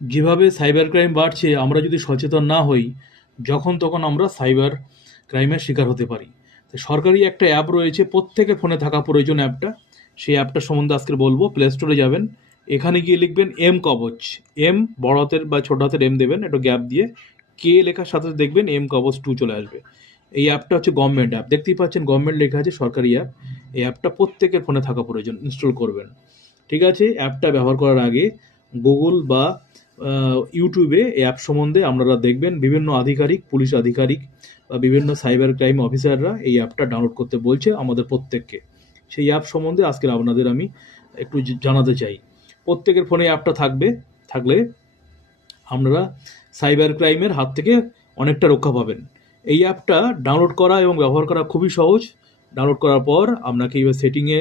যেভাবে cyber crime বাড়ছে, আমরা যদি সচেতন না হই, যখন তখন আমরা সাইবার ক্রাইমের শিকার হতে পারি। তো সরকারি একটা অ্যাপ রয়েছে, প্রত্যেকের ফোনে থাকা প্রয়োজন অ্যাপটা। সেই অ্যাপটা সম্বন্ধে আজকে বলব প্লে স্টোরে যাবেন। এখানে গিয়ে লিখবেন এম কবচ। এম বড় হাতের বা ছোট হাতের এম দেবেন, একটু গ্যাপ দিয়ে কে লেখার সাথে দেখবেন এম কবচ টু চলে আসবে। এই অ্যাপটা হচ্ছে গভর্নমেন্ট অ্যাপ দেখতেই পাচ্ছেন গভর্নমেন্ট লেখা আছে, সরকারি অ্যাপ। এই অ্যাপটা প্রত্যেকের ফোনে থাকা প্রয়োজন ইনস্টল করবেন। ঠিক আছে, অ্যাপটা ব্যবহার করার আগে গুগল বা ইউটিউবে এই অ্যাপ সম্বন্ধে আপনারা দেখবেন বিভিন্ন আধিকারিক, পুলিশ আধিকারিক বা বিভিন্ন সাইবার ক্রাইম অফিসাররা এই অ্যাপটা ডাউনলোড করতে বলছে আমাদের প্রত্যেককে। সেই অ্যাপ সম্বন্ধে আজকে আপনাদের আমি একটু জানাতে চাই। প্রত্যেকের ফোনে অ্যাপটা থাকবে, থাকলে আপনারা সাইবার ক্রাইমের হাত থেকে অনেকটা রক্ষা পাবেন। এই অ্যাপটা ডাউনলোড করা এবং ব্যবহার করা খুবই সহজ। ডাউনলোড করার পর আপনাকে এবার সেটিংয়ে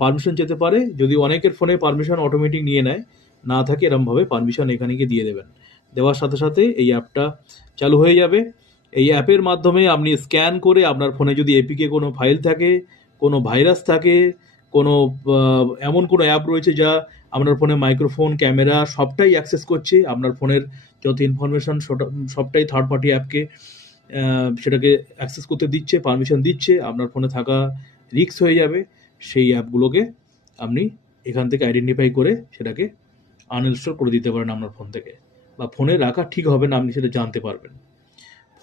পারমিশন যেতে পারে। যদি অনেকের ফোনে পারমিশন অটোমেটিক নিয়ে নেয় না থাকে, এরমভাবে পারমিশন এখানে গিয়ে দিয়ে দেবেন। দেওয়ার সাথে সাথে এই অ্যাপটা চালু হয়ে যাবে। এই অ্যাপের মাধ্যমে আপনি স্ক্যান করে আপনার ফোনে যদি এপিকে কোনো ফাইল থাকে, কোনো ভাইরাস থাকে, কোনো এমন কোনো অ্যাপ রয়েছে যা আপনার ফোনে মাইক্রোফোন ক্যামেরা সবটাই অ্যাক্সেস করছে, আপনার ফোনের যত ইনফরমেশন সবটাই থার্ড পার্টি অ্যাপকে সেটাকে অ্যাক্সেস করতে দিচ্ছে পারমিশন দিচ্ছে, আপনার ফোনে থাকা রিস্ক হয়ে যাবে। সেই অ্যাপগুলোকে আপনি এখান থেকে আইডেন্টিফাই করে সেটাকে আনইনস্টল করে দিতে পারেন আপনার ফোন থেকে। বা ফোনে রাখা ঠিক হবে না, আপনি সেটা জানতে পারবেন।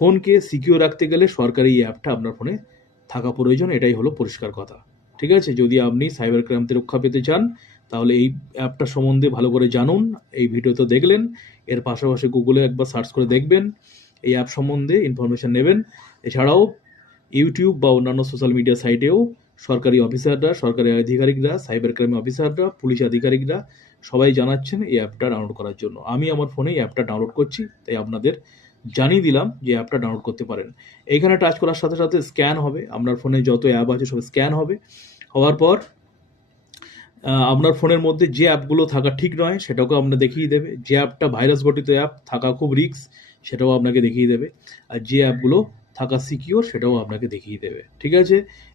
ফোনকে সিকিউর রাখতে গেলে সরকারি এই অ্যাপটা আপনার ফোনে থাকা প্রয়োজন, এটাই হলো পরিষ্কার কথা। ঠিক আছে? যদি আপনি সাইবার ক্রাইমতে রক্ষা পেতে চান, তাহলে এই অ্যাপটা সম্বন্ধে ভালো করে জানুন, এই ভিডিও তো দেখলেন। এর পাশাপাশি গুগলে একবার সার্চ করে দেখবেন, এই অ্যাপ সম্বন্ধে ইনফরমেশান নেবেন। এছাড়াও ইউটিউব বা অন্যান্য সোশ্যাল মিডিয়া সাইটেও সরকারি অফিসাররা, সরকারি আধিকারিকরা সাইবার ক্রাইম অফিসাররা, পুলিশ আধিকারিকরা সবাই জানাচ্ছেন এই অ্যাপটা ডাউনলোড করার জন্য। আমি আমার ফোনে এই অ্যাপটা ডাউনলোড করছি, তাই আপনাদের জানিয়ে দিলাম যে অ্যাপটা ডাউনলোড করতে পারেন। এইখানে টাচ করার সাথে সাথে স্ক্যান হবে, আপনার ফোনে যত অ্যাপ আছে সব স্ক্যান হবে। হওয়ার পর আপনার ফোনের মধ্যে যে অ্যাপগুলো থাকা ঠিক নয়, সেটাকেও আপনার দেখিয়ে দেবে। যে অ্যাপটা ভাইরাস ঘটিত অ্যাপ থাকা খুব রিস্ক সেটাও আপনাকে দেখিয়ে দেবে। আর যে অ্যাপগুলো থাকা সিকিওর সেটাও আপনাকে দেখিয়ে দেবে। ঠিক আছে?